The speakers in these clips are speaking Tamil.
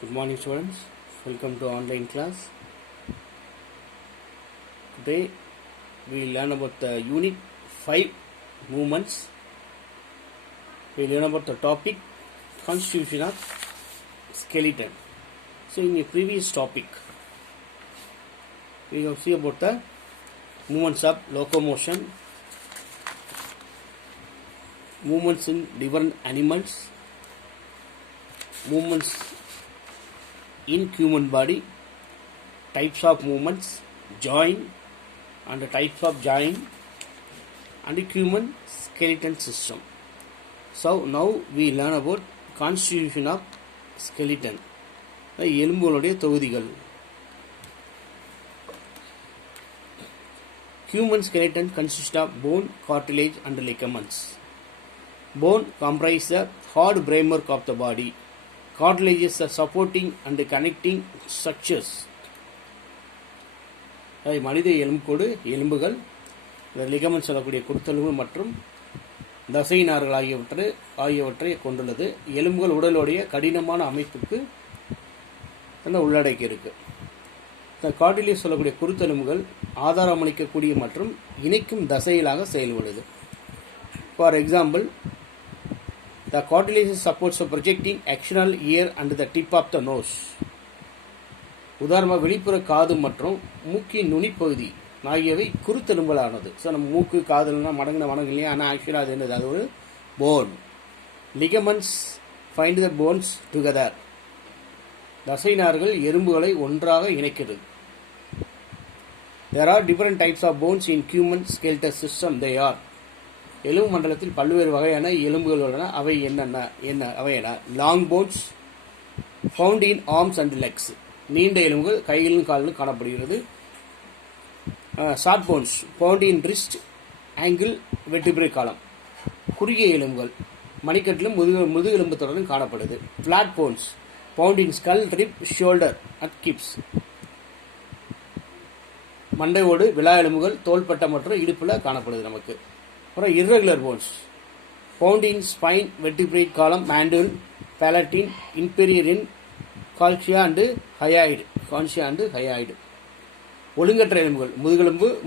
Good morning, students. Welcome to online class. Today we learn about the unit 5 movements. We learn about the topic constitution of skeleton. So in the previous topic we have seen about the movements of locomotion, movements in different animals, movements in human body, types of movements, joint and types of joint, and human skeleton system. So now we learn about constitution of skeleton. எலும்புகளுடைய தொகுதிகள். Human skeleton consists of bone, cartilage and ligaments. Bone comprises the hard framework of the body. Cartilages are supporting and connecting structures. மனித எலும்புக்கூடு எலும்புகள், லிகமெண்ட் சொல்லக்கூடிய குருத்தெலும்பு மற்றும் தசைநார்கள் ஆகியவற்றை கொண்டுள்ளது. எலும்புகள் உடலுடைய கடினமான அமைப்புக்கு உள்ளடக்கி இருக்கு. கார்டிலேஜ் சொல்லக்கூடிய குருத்தெலும்புகள் ஆதாரம் அளிக்கக்கூடிய மற்றும் இணைக்கும் தசைகளாக செயல்படுது. For example, the cartilage supports the projecting axonal ear and the tip of the nose. உதாரணமாக வெளிப்புற காது மற்றும் மூக்கின் நுனிப்பகுதி ஆகியவை குருத்தெலும்புகளானது. ஸோ நம்ம மூக்கு காதுலனா மடங்கு இல்லையா, ஆனால் ஆக்சுவலாக அது என்னது, அது ஒரு bone. Ligaments find the bones together. தசைநார்கள் எறும்புகளை ஒன்றாக இணைக்கிறது. There are different types of bones in human skeletal system. They are எலும்பு மண்டலத்தில் பல்வேறு வகையான எலும்புகள் உள்ளன. அவை என்ன long bones found in arms and legs. நீண்ட எலும்புகள் கைகளிலும் காலிலும் காணப்படுகிறது. Short bones found in wrist, ankle, vertebral column. குறுகிய எலும்புகள் மணிக்கட்டிலும் முதுகெலும்பு தொடரும் காணப்படுது. Flat bones found in skull, rib, shoulder and hips. மண்டையோடு, விலா எலும்புகள் தோள்பட்டை மற்றும் இடுப்பில் காணப்படுது நமக்கு. அப்புறம் irregular bones found in spine, vertebrate column, mandible, palatine, inferior in concha and hyoid. ஒழுங்கற்ற எலும்புகள்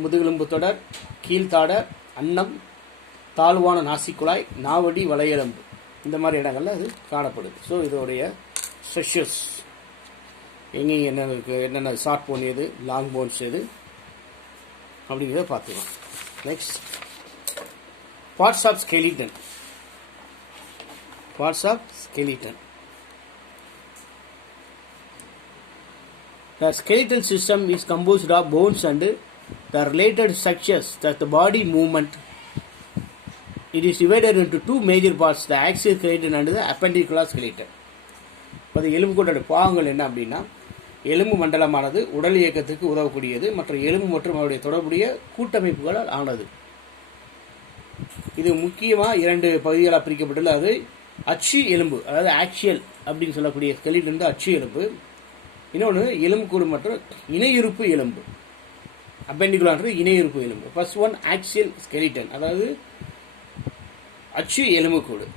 முதுகெலும்பு தொடர், கீழ்த்தாடர், அன்னம், தாழ்வான நாசிக்குழாய், நாவடி, வளையெலும்பு, இந்த மாதிரி இடங்கள்ல அது காணப்படுது. ஸோ இதோடைய ஸ்ட்ரக்சர்ஸ் எங்கெங்க என்னென்ன ஷார்ட் போன் எது, லாங் போன்ஸ் எது அப்படிங்கிறத பார்த்துக்கலாம். Next, parts of skeleton. The skeletal system is composed of bones and the related structures that the body movement. It is divided into two major parts, the axial skeleton and the appendicular skeleton. இப்போ எலும்பு கூட்டோட பாகங்கள் என்ன அப்படின்னா, எலும்பு மண்டலமானது உடல் இயக்கத்துக்கு உதவக்கூடியது மற்ற எலும்பு மற்றும் அவருடைய தொடர்புடைய கூட்டமைப்புகளால் ஆனது. இது முக்கியமாக இரண்டு பகுதிகளாக பிரிக்கப்பட்டுள்ளது. அது அச்சு எலும்பு, அதாவது ஆக்சியல் அப்படின்னு சொல்லக்கூடிய ஸ்கெலிட்டன் வந்து அச்சு எலும்பு. இன்னொன்று எலும்புக்கூடு மற்றும் இணையுறுப்பு எலும்பு, அப்பெண்டிகுலான்றது இணையுறுப்பு எலும்பு. ஃபர்ஸ்ட் ஒன் ஆக்சியல் ஸ்கெலிட்டன், அதாவது அச்சு எலும்புக்கூடு.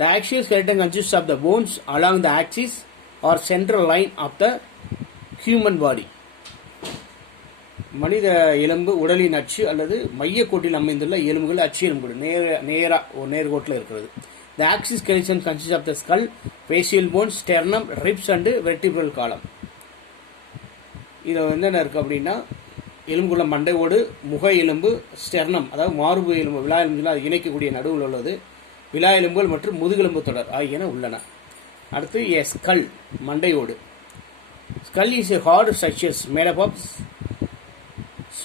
The axial skeleton consists of the bones along the axis or central line of the human body. மனித எலும்பு உடலின் அச்சு அல்லது மையக்கோட்டில் அமைந்துள்ள எலும்புகள் அச்சு எலும்புகள் ஒரு நேர்கோட்டில் இருக்கிறது. The axis skeleton consists of the skull, facial bones, sternum, ribs and vertebral column. இது என்னென்ன இருக்கு அப்படின்னா, எலும்புக்குள்ள மண்டையோடு, முக எலும்பு, ஸ்டெர்னம் அதாவது மார்பு எலும்பு, விலா எலும்புகள் அது இணைக்கக்கூடிய நடுவில் உள்ளது. விலா எலும்புகள் மற்றும் முதுகெலும்பு தொடர் ஆகியன உள்ளன. அடுத்து skull, மண்டையோடு. Skull is a hard structure made up of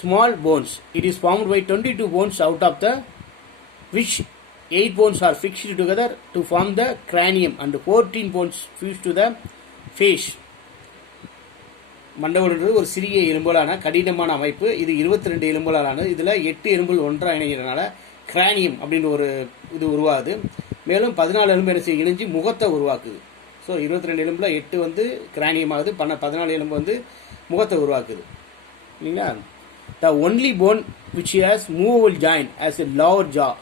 small bones. It is formed by 22 bones, out of the which 8 bones are fixed together to form the cranium and 14 bones fused to the face. மண்டையோடுன்றது ஒரு சிறிய எலும்புகளான கடினமான அமைப்பு. இது 22 எலும்புகளானது. இதில் 8 எலும்புகள் ஒன்றாக இணைகிறதுனால கிரானியம் அப்படின்னு ஒரு இது உருவாகுது. மேலும் 14 எலும்பு இணைஞ்சு முகத்தை உருவாக்குது. ஸோ 22 எலும்புல 8 வந்து கிரானியம் ஆகுது, 14 எலும்பு வந்து முகத்தை உருவாக்குது இல்லைங்களா. The only bone which has movable joint as a lower jaw.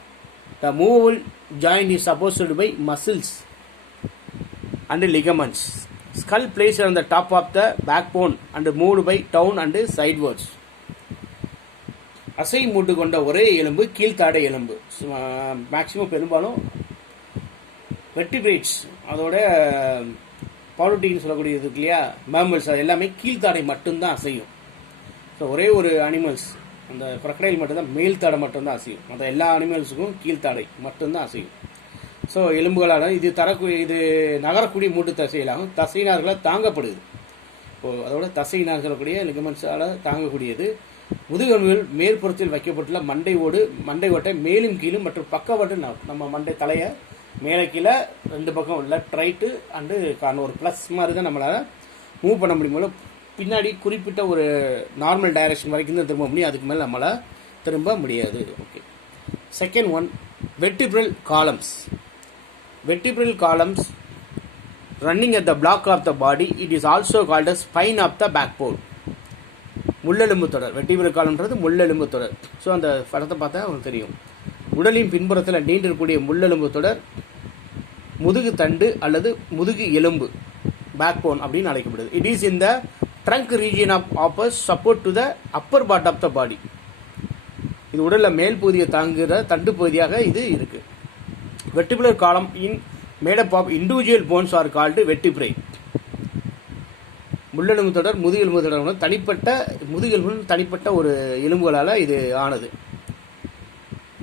The movable joint is supported by muscles. and ligaments. Skull placed on the top of the backbone and moved by down and sidewards. அசை மூட்டு கொண்ட ஒரே எலும்பு கீழ்த்தாடை எலும்பு. மேக்சிமம் பெரும்பாலும் வெர்டிபிரேட்ஸ் அதோட பாலூட்டின்னு சொல்லக்கூடியது இருக்கு இல்லையா, மேமல்ஸ், அது எல்லாமே கீழ்த்தாடை மட்டும்தான் அசையும். ஸோ ஒரே ஒரு அனிமல்ஸ் அந்த crocodile மட்டும்தான் மேல் தாடை மட்டும்தான் அசையும். மற்ற எல்லா அனிமல்ஸுக்கும் கீழ்த்தாடை மட்டும்தான் அசையும். ஸோ எலும்புகளால் இது நகரக்கூடிய மூட்டு தசையிலாகும் தசைநார்களால் தாங்கப்படுது. இப்போது அதோட தசைநார் சொல்லக்கூடிய லிகமெண்ட்ஸால் தாங்கக்கூடியது. முதுகெலும்புகள் மேற்புறத்தில் வைக்கப்பட்டுள்ள மண்டை ஓட்டை மேலும் கீழும் மற்றும் பக்கவாட்டு நம்ம மண்டை தலையை மேலே கீழே ரெண்டு பக்கம் லெஃப்ட் ரைட்டு அண்டு ஒரு ப்ளஸ் மாதிரி தான் நம்மளால் மூவ் பண்ண முடியும். பின்னாடி குறிப்பிட்ட ஒரு நார்மல் டைரக்ஷன் வரைக்கும் தான் திரும்ப முடியும், அதுக்கு மேலே நம்மளால் திரும்ப முடியாது. Okay, second one vertebral columns. Vertebral columns running at the block of the body, it is also called as spine of the backbone. முள்ளெலும்பு தொடர். வெர்டிபிரல் காலம்ன்றது முள்ளெலும்பு தொடர். ஸோ அந்த படத்தை பார்த்தா உங்களுக்கு தெரியும். உடலின் பின்புறத்தில் நீண்டிருக்கக்கூடிய முள்ளெலும்பு தொடர் முதுகு தண்டு அல்லது முதுகு எலும்பு பேக்போன் அப்படின்னு அழைக்கப்படுது. It is in the trunk region of offers support to the upper part of the body. இது உடலில் மேல் பகுதியை தாங்குகிற தண்டு பகுதியாக இது இருக்குது. Vertebral column made up of individual bones are called vertebrae. முள்ளெலும்பு தொடர் முதுகெலும்பு தொடர் தனிப்பட்ட ஒரு எலும்புகளால் இது ஆனது.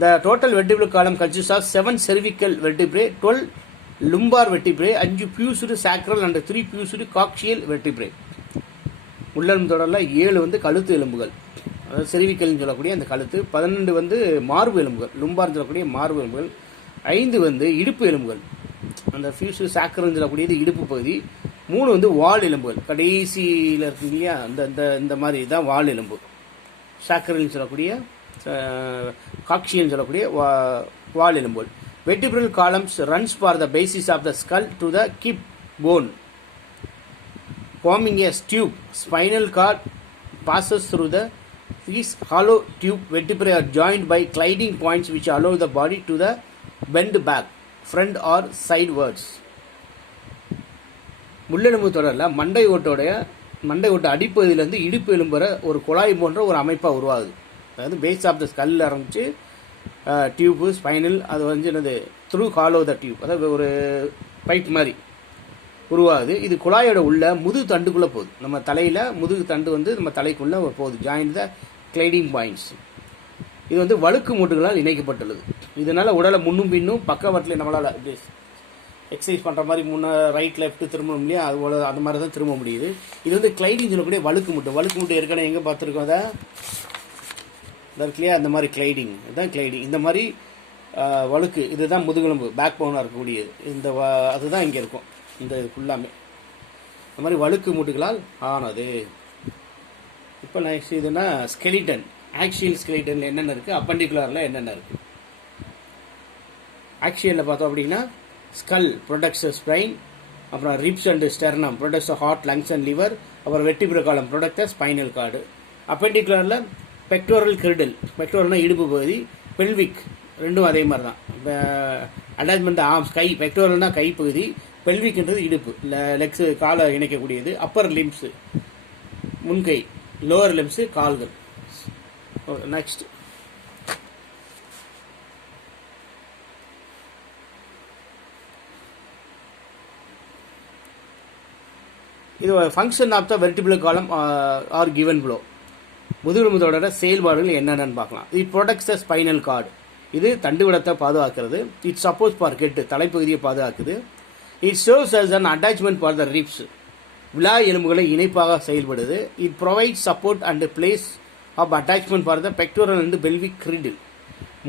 The total vertebral column consists of 7 cervical vertebrae, 12 lumbar vertebrae, 5 fused sacral and 3 fused coccygeal vertebrae. முள்ளெலும்பு தொடரில் 7 கழுத்து எலும்புகள், அதாவது செர்விக்கல்னு சொல்லக்கூடிய அந்த கழுத்து, 12 மார்பு எலும்புகள், லும்பார்னு சொல்லக்கூடிய மார்பு எலும்புகள், 5 இடுப்பு எலும்புகள், அந்த ஃபியூசு சாக்கர்னு சொல்லக்கூடியது இடுப்பு பகுதி, 3 வால் எலும்புகள், கடைசியில் இருக்கு இல்லையா இந்த மாதிரி தான் வால் எலும்பு, சாக்கர்னு சொல்லக்கூடிய காக்ஷியல்னு சொல்லக்கூடிய வால் எலும்புகள். Vertebral columns runs for the basis of the skull to the hip bone forming a tube. Spinal cord passes through these hollow tube. Vertebrae are joined by gliding points which allow the body to the bend back, front or sidewards. முள்ளெலும்பு தொடரில் மண்டை ஓட்ட அடிப்பகுதியிலேருந்து இடுப்பு எலும்புற ஒரு குழாய் போன்ற ஒரு அமைப்பாக உருவாகுது. அதாவது பேஸ் ஆஃப் த ஸ்கல் ஆரம்பித்து டியூப்பு ஸ்பைனல், அது என்னது த்ரூ ஹாலோ த டியூப், அதாவது ஒரு பைப் மாதிரி உருவாகுது. இது குழாயோட உள்ள முதுகு தண்டுக்குள்ளே போகுது. நம்ம தலையில் முதுகு தண்டு நம்ம தலைக்குள்ளே போகுது. Join the gliding points. இது வழுக்கு மூட்டுகளால் இணைக்கப்பட்டுள்ளது. இதனால் உடலை முன்னும் பின்னும் பக்கவாட்டில் நம்மளால் இப்படி எக்ஸசைஸ் பண்ணுற மாதிரி ரைட் லெஃப்ட் திரும்ப இல்லையா, அது போல அந்த மாதிரி தான் திரும்ப முடியுது. இது கிளைடிங் சொல்லக்கூடிய வழுக்கு மூட்டு ஏற்கனவே எங்கே பார்த்துருக்கோம், அதை இருக்கு இல்லையா, அந்த மாதிரி கிளைடிங், இதுதான் கிளைடிங். இந்த மாதிரி வழுக்கு இதுதான் முதுகெலும்பு பேக் போனாக இருக்கக்கூடியது. அதுதான் இங்கே இருக்கும். இந்த ஃபுல்லாமே இந்த மாதிரி வழுக்கு மூட்டுகளால் ஆனது. இப்போ நெக்ஸ்ட் இதுனா ஸ்கெலிட்டன். ஆக்சியல் ஸ்கெலிட்டனில் என்னென்ன இருக்குது, அப்பண்டிகுலரில் என்னென்ன இருக்குது. ஆக்சியலில் பார்த்தோம் அப்படின்னா ஸ்கல் ப்ரொடக்ட்ஸ் ஸ்பைன், அப்புறம் ribs and sternum protects heart, lungs and liver, அப்புறம் vertebral column protects spinal cord. அப்பண்டிகுலரில் பெக்டோரல் கிரிடல், பெக்டோரல்னா இடுப்பு பகுதி, பெல்விக் ரெண்டும் அதே மாதிரி தான். அட்டாச்மெண்ட் ஆர்ம்ஸ், கை, பெக்டோரல்னா கைப்பகுதி, பெல்விக்ன்றது இடுப்பு, லெக்ஸு காலை இணைக்கக்கூடியது, அப்பர் லிம்ஸு முன்கை, லோவர் லிம்ஸு கால்கள். நெக்ஸ்ட் இது ஃபங்க்ஷன் ஆஃப் த வெர்டிபிரல் காலம் ஆர் கிவன் பிலோ. முதுகெலும்புதோட செயல்பாடுகள் என்னென்னு பார்க்கலாம். இது ப்ரொடக்ட்ஸ் த ஸ்பைனல் கார்டு. இது தண்டுவிடத்தை பாதுகாக்கிறது. இட் சப்போர்ட் ஃபார் ஹெட், தலைப்பகுதியை பாதுகாக்குது. It serves as an attachment for the ribs, விலா எலும்புகளை இணைப்பாக செயல்படுது. It provide support and place of attachment for the pectoral and pelvic girdle,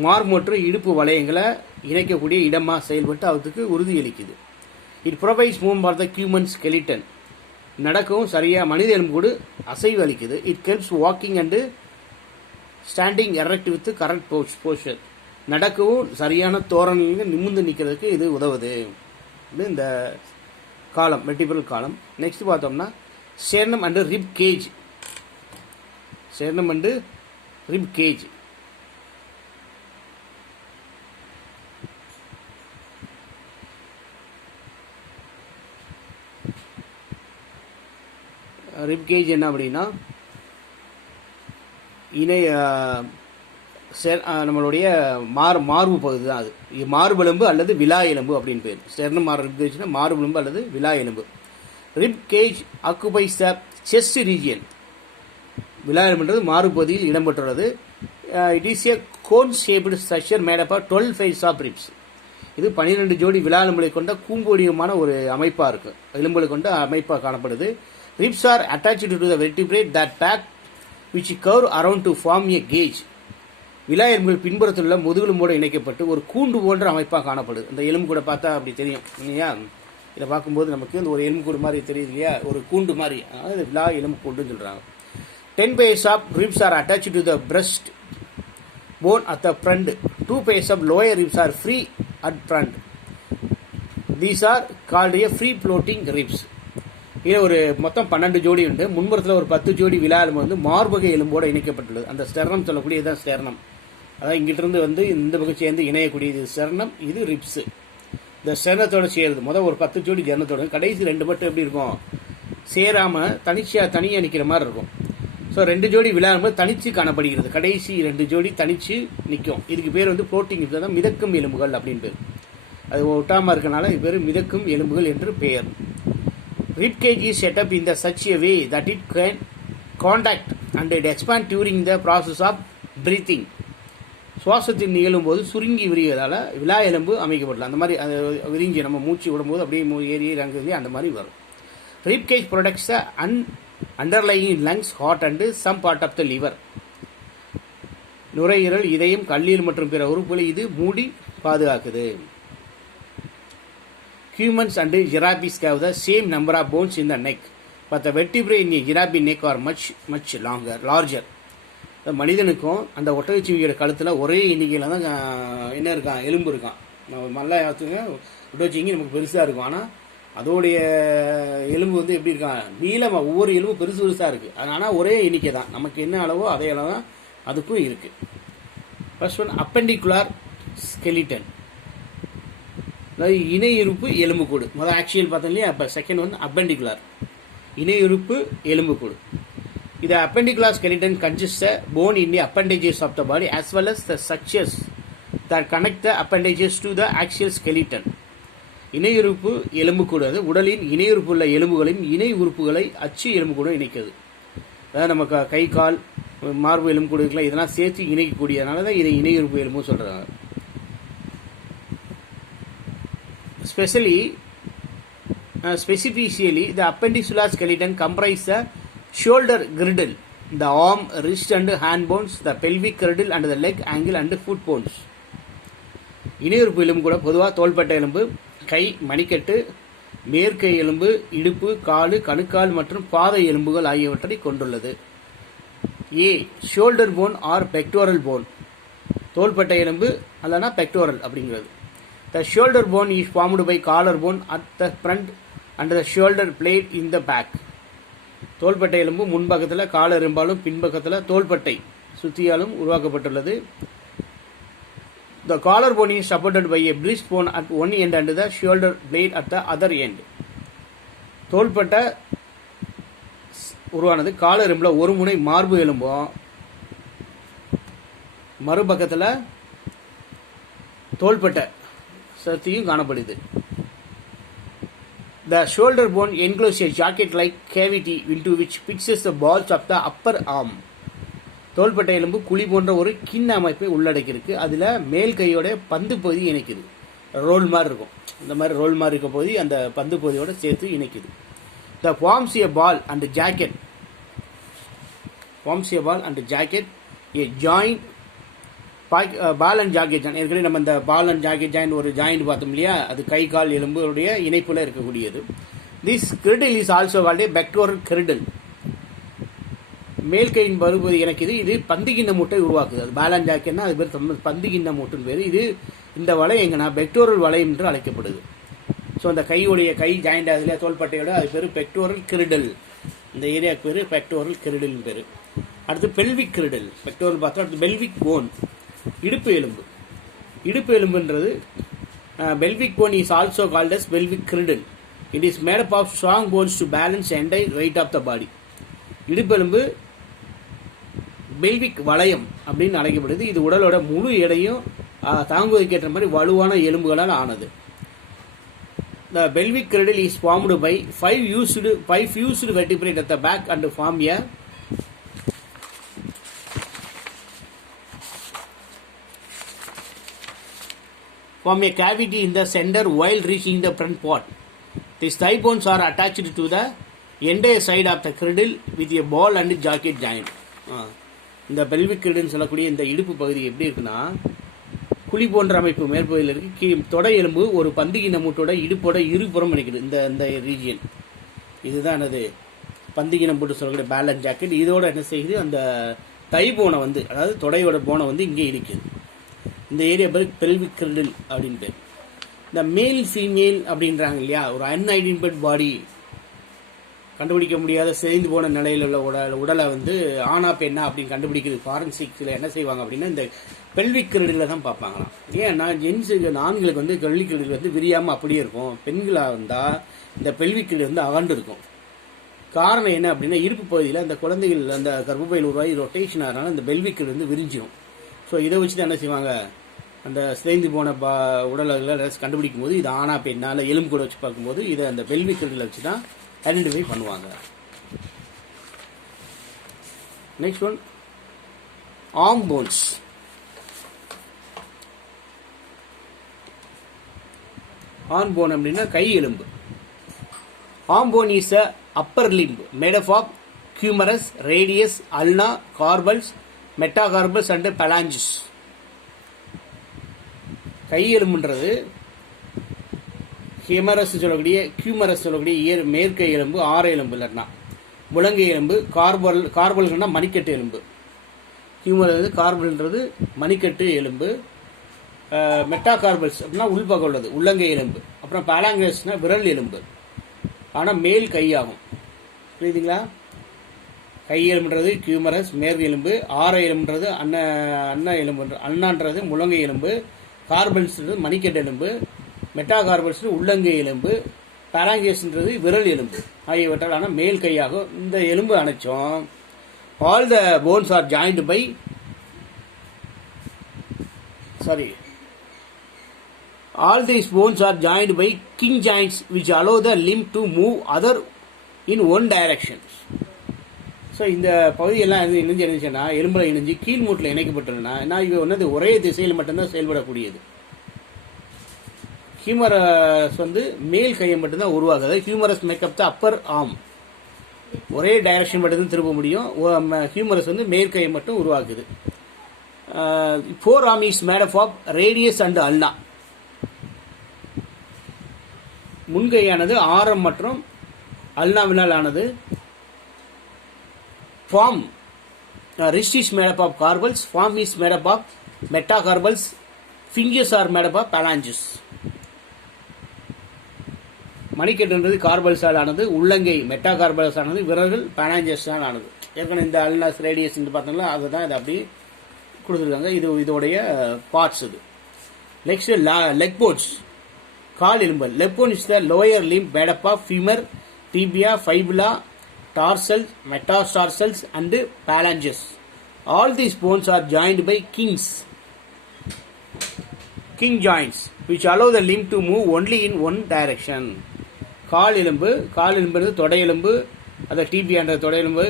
மார்பு மற்றும் இடுப்பு வளையங்களை இணைக்கக்கூடிய இடமாக செயல்பட்டு அதுக்கு உறுதியளிக்குது. It provides move for the human skeleton, நடக்கவும் சரியாக மனித எலும்பு அசைவு அளிக்குது. It helps walking and standing erect with correct posture, நடக்கவும் சரியான தோரணையில் நிமிர்ந்து நிற்கிறதுக்கு இது உதவுது. இந்த காலம் வெர்டிபிரல் காலம். நெக்ஸ்ட் பார்த்தோம்னா sternum and rib cage. Sternum and rib cage rib cage என்ன அப்படின்னா நம்மளுடைய மார்பு பகுதி தான் அது. மார்பெலும்பு அல்லது விலா எலும்பு அப்படின்னு பேர். ஸ்டெர்னம் ரிப் கேஜ்னா மார்பெலும்பு அல்லது விலா எலும்பு. Rib cage occupies the chest region. விலா எலும்புன்றது மார்பு பகுதியில் இடம்பெற்றுள்ளது. It is a cone shaped structure made up 12 pairs of ribs. இது 12 ஜோடி விலா எலும்புகளை கொண்ட கூம்பு வடிவமான ஒரு அமைப்பாக இருக்கு. எலும்புகளை கொண்ட அமைப்பாக காணப்படுது. Ribs are attached to the vertebrate that back which curve around to form a gauge. விலா எலும்புகள் பின்புறத்தில் உள்ள முதுகெலும்போடு இணைக்கப்பட்டு ஒரு கூண்டு போன்ற அமைப்பாக காணப்படுது. அந்த எலும்பு கூட பார்த்தா அப்படி தெரியும் இல்லையா? இதை பார்க்கும்போது நமக்கு இந்த ஒரு எலும்பு கூடு மாதிரி தெரியுது இல்லையா? ஒரு கூண்டு மாதிரி. அதாவது விலா எலும்பு கூண்டுன்னு சொல்கிறாங்க. 10 pairs of ribs are attached to the breast bone at the front. 2 pairs of lower ribs are free at front. These are called a free floating ribs. இதில் ஒரு மொத்தம் 12 ஜோடி உண்டு. முன்புறத்தில் ஒரு 10 ஜோடி விலா எலும்பு வந்து மார்பக எலும்போடு இணைக்கப்பட்டுள்ளது. அந்த ஸ்டெர்னம் சொல்லக்கூடியதுதான் ஸ்டெர்னம். அதாவது இங்கிட்டிருந்து இந்த பக்கம் சேர்ந்து இணையக்கூடியது ஸ்டெர்னம். இது ரிப்ஸ். இந்த ஸ்டெர்னத்தோடு சேருது. ஒரு 10 ஜோடி ஜெர்னத்தோடு கடைசி 2 மட்டும் எப்படி இருக்கும்? சேராமல் தனியாக நிற்கிற மாதிரி இருக்கும். ஸோ 2 ஜோடி விலா எலும்பு தனிச்சு காணப்படுகிறது. கடைசி 2 ஜோடி தனிச்சு நிற்கும். இதுக்கு பேர் வந்து ஃப்ளோட்டிங் ரிப்ஸ், தான் மிதக்கும் எலும்புகள் அப்படின்னு பேர். அது ஒட்டாமல் இருக்கனால இது பேர் மிதக்கும் எலும்புகள் என்று பெயர். Rib cage is set up in such a way that it can contract and expand during the process of breathing. சுவாசத்தில் நிகழும்போது சுருங்கி விரிவதால் விலா எலும்பு அமைக்கப்படலாம். அந்த மாதிரி விரிஞ்சி நம்ம மூச்சு விடும்போது அப்படியே ஏறி இறங்குது அந்த மாதிரி வரும். Rib cage protects the underlying lungs, heart and some part of the liver. நுரையீரல், இதயம், கல்லீரல் மற்றும் பிற உறுப்புகளை இது மூடி பாதுகாக்குது. Humans and giraffes have the same number of bones in the neck, but the vertebrae in a giraffe neck are much larger. மனிதனுக்கும் அந்த ஒட்டகச்சிவியோட கழுத்தில் ஒரே எண்ணிக்கையில் தான் என்ன இருக்கான்? எலும்பு இருக்கான். நம்ம மல்ல யாத்துங்க ஒட்டகச்சிவிங்கி நமக்கு பெருசாக இருக்கும். ஆனால் அதோடைய எலும்பு வந்து எப்படி இருக்கான்? நீளமாக ஒவ்வொரு எலும்பு பெருசாக இருக்குது. ஆனால் ஒரே எண்ணிக்கை தான். நமக்கு என்ன அளவோ அதே அளவு தான் அதுக்கும் இருக்குது. First one appendicular skeleton. அதாவது இணையுறுப்பு எலும்புக்கூடு. ஆக்சுவல் பார்த்தோம் இல்லையா? அப்போ செகண்ட் ஒன் அப்பெண்டிகுலார், இணையுறுப்பு எலும்புக்கூடு. இது அப்பெண்டிகுலார் skeleton consists of bone in the appendages of the body as well as the structures that connect the appendages to the axial skeleton. இணையுறுப்பு எலும்புக்கூடு அது உடலின் இணையுறுப்பு உள்ள எலும்புகளையும் இணை உறுப்புகளை அச்சு எலும்புக்கூடு இணைக்கிறது. அதாவது நமக்கு கை, கால், மார்பு எலும்புக்கூடுகளை இதெல்லாம் சேர்த்து இணைக்கக்கூடியதுனால தான் இதை இணையுறுப்பு எலும்பு சொல்கிறாங்க. Specifically, the appendicular skeleton comprises the shoulder girdle, the arm, wrist and hand bones, the pelvic girdle and the leg angle and foot bones. இணையுறுப்பு எலும்பு கூட பொதுவாக தோள்பட்டை எலும்பு, கை, மணிக்கட்டு, மேற்கை எலும்பு, இடுப்பு, காலு, கணுக்கால் மற்றும் பாதை எலும்புகள் ஆகியவற்றை கொண்டுள்ளது. Shoulder bone or pectoral bone. தோள்பட்டை எலும்பு அல்லனா பெக்டோரல் அப்படிங்கிறது. The shoulder bone is formed by collarbone at the front and the shoulder blade in the back. தோள்பட்டை எலும்பு முன்பக்கத்தில், காலர் எலும்பாலும் பின்பக்கத்தில் தோள்பட்டை சுத்தியாலும் உருவாக்கப்பட்டுள்ளது. The collarbone is supported by a breastbone at one end and the shoulder blade at the other end. தோள்பட்டை உருவானது காலர் எலும்புல ஒரு முனை மார்பு எலும்பும் மறுபக்கத்தில் தோள்பட்டை சக்தியும் காணப்படுது. The shoulder bone encloses a jacket-like cavity into which fixes the balls of the upper arm. தோள்பட்டை எலும்பு குழி போன்ற ஒரு கிண்ண அமைப்பை உள்ளடக்கியிருக்கு. அதில் மேல் கையோட பந்து பகுதி இணைக்குது. ரோல் மாதிரி இருக்கும். இந்த மாதிரி ரோல் மாதிரி இருக்க பகுதி அந்த பந்து பகுதியோட சேர்த்து இணைக்குது. The forms a ball and jacket. A joint ball and jacket joint. ஏற்கனவே நம்ம இந்த பால் அண்ட் ஜாக்கெட் ஜாயின் ஒரு ஜாயிண்ட் பார்த்தோம் இல்லையா? அது கை, கால் எலும்புடைய இணைப்புல இருக்கக்கூடியது. This girdle is also called a pectoral girdle. மேல் கையின் பருப்பது இணைக்குது. இது பந்துகிண்ண மூட்டை உருவாக்குது. அது பால் அண்ட் ஜாக்கெட்னா அது பேர் பந்துகிண்ண மூட்டுன்னு பேர். இது இந்த வலை எங்கன்னா பெக்டோரல் வலை என்று அழைக்கப்படுது. ஸோ அந்த கையோடைய கை ஜாயிண்ட் ஆகுதுல தோள்பட்டையோட அது பேர் பெக்டோரல் கிரிடல். இந்த ஏரியாவுக்கு பேர் பெக்டோரல் கிரிடில் பேர். அடுத்து பெல்விக் கிரிடில். பெக்டோரல் பார்த்தா அடுத்து பெல்விக் போன், இடுப்பு எலும்பு. இடுப்பு எலும்புன்றது pelvic bone is also called as pelvic girdle. It is made up of strong bones to balance entire weight of the body. இடுப்பெலும்பு பெல்விக் வளையம் அப்படின்னு அழைக்கப்படுது. இது உடலோட முழு எடையும் தாங்குவதற்கேற்ற மாதிரி வலுவான எலும்புகளால் ஆனது. The pelvic girdle is formed by five fused vertebrae at the back and form a cavity in the center while reaching the front part. These thigh bones are attached to the entire side of the girdle with a ball and jacket joint. இந்த பெல்விக் கிரிடில்னு சொல்லக்கூடிய இந்த இடுப்பு பகுதி எப்படி இருக்குன்னா, குழி போன்ற அமைப்பு மேற்பகுதியில் இருக்கு. தொடை எலும்பு ஒரு பந்திகின மூட்டோட இடுப்போட இருபுறம் நினைக்குது. இந்த ரீஜியன் இதுதான் என்னது பந்திகினம் போட்டு சொல்லக்கூடிய பேலன்ஸ் ஜாக்கெட். இதோட என்ன செய்யுது, அந்த தை போனை வந்து, அதாவது தொடையோட போனை வந்து இங்கே இருக்குது. இந்த ஏரியா பேர் பெல்விக் கிரிடில் அப்படின்னு பேர். இந்த மேல் ஃபீமேல் அப்படின்றாங்க இல்லையா, ஒரு அன்ஐடென்டிஃபைட் பாடி, கண்டுபிடிக்க முடியாத சிதைந்து போன நிலையில் உள்ள உடலை வந்து ஆனா பெண்ணா அப்படின்னு கண்டுபிடிக்கிறது ஃபாரன்சிக்ஸில் என்ன செய்வாங்க அப்படின்னா இந்த பெல்விக் கிரிடில் தான் பார்ப்பாங்களாம். ஏன்னா ஜென்ஸுக்கு ஆண்களுக்கு வந்து பெல்விக் கிரிடில் வந்து விரியாமல் அப்படியே இருக்கும். பெண்களாக வந்தால் இந்த பெல்விக் கிரிடில் வந்து அகண்டு இருக்கும். காரணம் என்ன அப்படின்னா, இடுப்பு பகுதியில் அந்த குழந்தைகள் அந்த கர்ப்பப்பையில் உருவாகி ரொட்டேஷன் ஆகிறனால அந்த பெல்விக் கிரிடில் வந்து விரிஞ்சிடும். ஸோ இதை வச்சு தான் என்ன செய்வாங்க, அந்த சிதைந்து போன உடல்களை கண்டுபிடிக்கும் போது இது ஆனா பெண்ணா இல்லை எலும்பு கூட வச்சு பார்க்கும்போது இதை அந்த பெல்விக் கிரிடில் வச்சு தான் ஐடென்டிஃபை பண்ணுவாங்க. Next one, arm bones. Arm bone அப்படின்னா கை எலும்பு. Arm bone is a upper limb made up of humerus, radius, ulna, carpals, metacarpals and phalanges. கை எலும்புன்றது ஹியூமரஸ் சொல்லக்கூடிய மேற்கை எலும்பு, ஆற எலும்பு இல்லைன்னா முழங்கை எலும்பு, கார்பல்கள்னா மணிக்கட்டு எலும்பு. ஹியூமரஸ் கார்பல்ன்றது மணிக்கட்டு எலும்பு. மெட்டாகார்பல்ஸ் அப்படின்னா உள்பக்கம் உள்ளது உள்ளங்கை எலும்பு. அப்புறம் பாலாங்கஸ்னா விரல் எலும்பு, ஆனால் மேல் கையாகும். புரியுதுங்களா? கை எலும்புன்றது ஹியூமரஸ் மேற்கு எலும்பு, ஆற எலும்புன்றது அண்ணா எலும்பு, அண்ணான்றது முழங்கை எலும்பு, கார்பல்ஸ்ன்றது மணிக்கட்டு எலும்பு, மெட்டாகார்பல்ஸ் உள்ளங்கை எலும்பு, பாலாங்கஸ்ன்றது விரல் எலும்பு ஆகியவற்றால் மேல் கையாகும். இந்த எலும்பு அனைச்சும் all the bones are joint by all these bones are joined by king joints which allow the limb to move other in one direction. So இந்த பகுதியெல்லாம் இணைஞ்சு இணைஞ்சுன்னா எலும்பில் இணைஞ்சு கீழ்மூட்டில் இணைக்கப்பட்டுள்ளனா இவை வந்து ஒரே திசையில் மட்டும்தான் செயல்படக்கூடியது. ஹியூமரஸ் வந்து மேல் கையை மட்டும்தான் உருவாக்குது. Humerus make up the upper arm, ஒரே டைரக்ஷன் மட்டும்தான் திரும்ப முடியும். ஹியூமரஸ் வந்து மேற்கையை மட்டும் உருவாக்குது. Forearm is made up of radius and ulna. முன்கையானது ஆரம் மற்றும் அல்னாவினால் ஆனது. Form wrist is made up of carpals, form is made up of metacarpals, fingers are made up of phalanges. மணிக்கட்டுன்றது கார்பல்ஸால் ஆனது, உள்ளங்கை மெட்டாகார்பல்ஸ் ஆனது, விரல்கள் பலாஞ்சஸால் ஆனது. ஏற்கனவே இந்த அல்னாஸ் ரேடியஸ் பார்த்தோம்னா அதுதான் இதை அப்படி கொடுத்துருக்காங்க. இதோடைய பார்ட்ஸ். இது நெக்ஸ்ட் லெக் போன்ஸ், கால் எலும்பு. Leg bone is the lower limb made up of femur, tibia, fibula, tarsals, metatarsals and phalanges. All these bones are joint by king joints which allow the limb to move only in one direction. கால் எலும்பு தொடை எலும்பு, அந்த டிபியான்ற தொடை எலும்பு,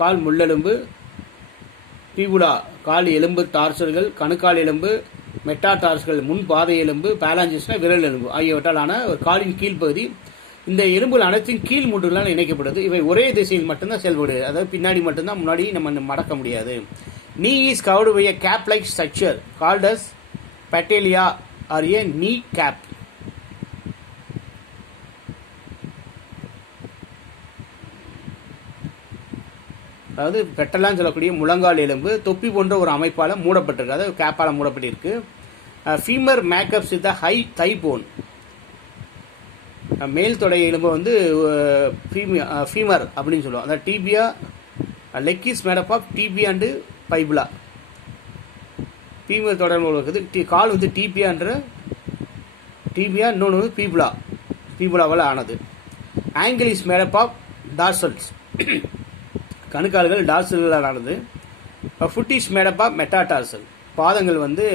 கால் முள்ளெலும்பு, பிபுலா கால் எலும்பு டார்சல்கள், கணுக்கால் எலும்பு, மெட்டாடார்ஸ்கள் முன் பாதை எலும்பு, பாலாஞ்சஸ்னா விரல் எலும்பு ஆகியவற்றாலான ஒரு காலின் கீழ்ப்பகுதி. இந்த எலும்புகள் அனைத்தும் கீழ் மூட்டுகளால் இணைக்கப்படுது. இவை ஒரே திசையில் மட்டும்தான் செயல்படுது. அதாவது பின்னாடி மட்டும்தான், முன்னாடி நம்ம மடக்க முடியாது. knee is covered by a cap like structure called as patelia or a knee cap. அதாவது பெட்டலான்னு சொல்லக்கூடிய முழங்கால் எலும்பு தொப்பி போன்ற ஒரு அமைப்பால் மூடப்பட்டிருக்கு, அதாவது கேப்பால் மூடப்பட்டிருக்கு. Femur makeups with high thigh bone. மேல் தொடை எலும்பு வந்து ஃபீமர் அப்படின்னு சொல்லுவோம். அதாவது tibia, leg is made up of tibia and fibula. Femur தொடை இருக்குது. கால் வந்து டிபியா, இன்னொன்று வந்து பீபுலாவால் ஆனது. Ankle is made up of tarsals. கணுக்கால்கள் டார்சலால் ஆனது. Foot is made up of metatarsal. பாதங்கள் வந்து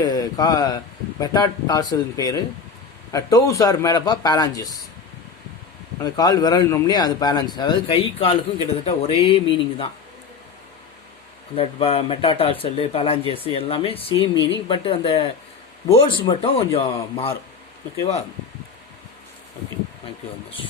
மெட்டாடார்சல் பேர். Toes are made up of phalanges. அந்த கால் விரல் நோம்லே அது பேலன்ஸ். அதாவது கை காலுக்கும் கிட்டத்தட்ட ஒரே மீனிங் தான். அந்த மெட்டாடார்சல் பேலாஞ்சஸ் எல்லாமே சேம் மீனிங். பட் அந்த போர்ட்ஸ் மட்டும் கொஞ்சம் மாறும். ஓகேவா? Okay, thank you very much.